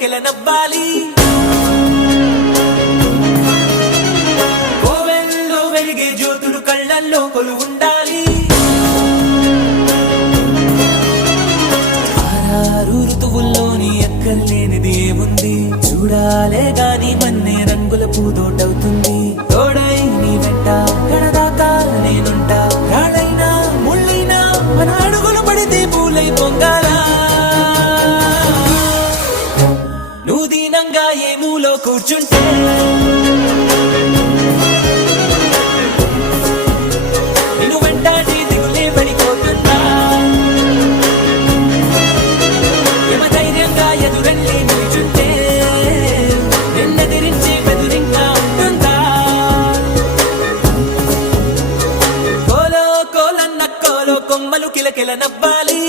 కిలకిల నవ్వాలి. కోవెల్లో వెలిగే జ్యోతులు కళ్ళల్లో కొలువుండాలి. ఆరారు ఋతువుల్లోని ఎక్కర్లేనిది ఏముంది, చూడాలే గాని మన్నే రంగుల పూదోటవుతుంది. తోడై నీ వెంట గడదాకా నేనుంటా, రాళ్ళైనా ముళ్ళైనా మన అడుగులు పడితే పూలై పొంగాలా. నువ్వు దీనంగా ఏ మూలో కూర్చుంటే నిన్ను వెంటాడి దిగులే పడిపోతుందా. యమధైర్యంగా ఎదురెళ్ళి నిల్చుంటే నిన్నెదిరించి బెదురింగా ఉంటుందా. కోలో కోలన్న కోలో కొమ్మలు కిలకిల నవ్వాలి.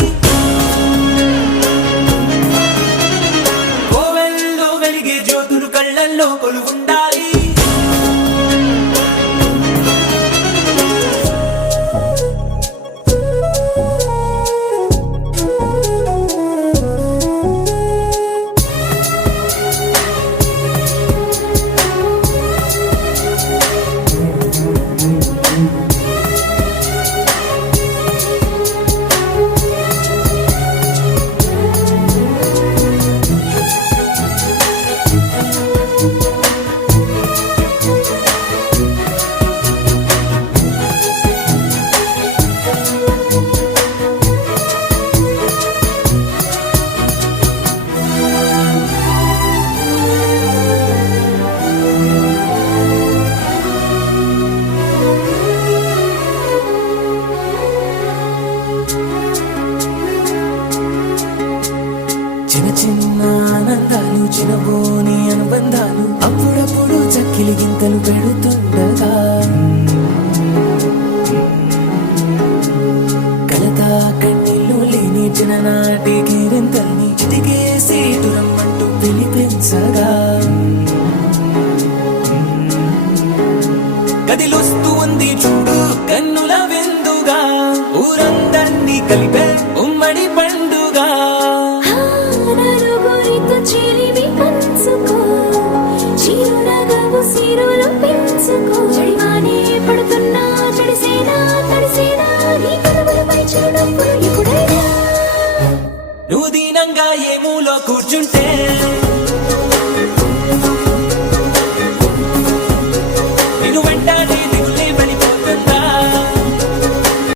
కోవెల్లో వెలిగే జ్యోతులు కళ్ళల్లో కొలువుండాలి. చిన్న చిన్న ఆనందాలు, చిన్నబోని అనుబంధాలు అప్పుడప్పుడు చక్కిలి గింతలు పెడుతుండగా, కలత కన్నీళ్ళు లేని చిన్ననాటి కేరింతల్ని చిటికేసి దురమ్మంటూ పిలిపించగా, గదిలొస్తూ ఉంది చూడు కన్నుల విందుగా, ఊరందర్నీ కలిపే ఉమ్మడి పండుగ. నువ్వు దీనంగా ఏ మూలో కూర్చు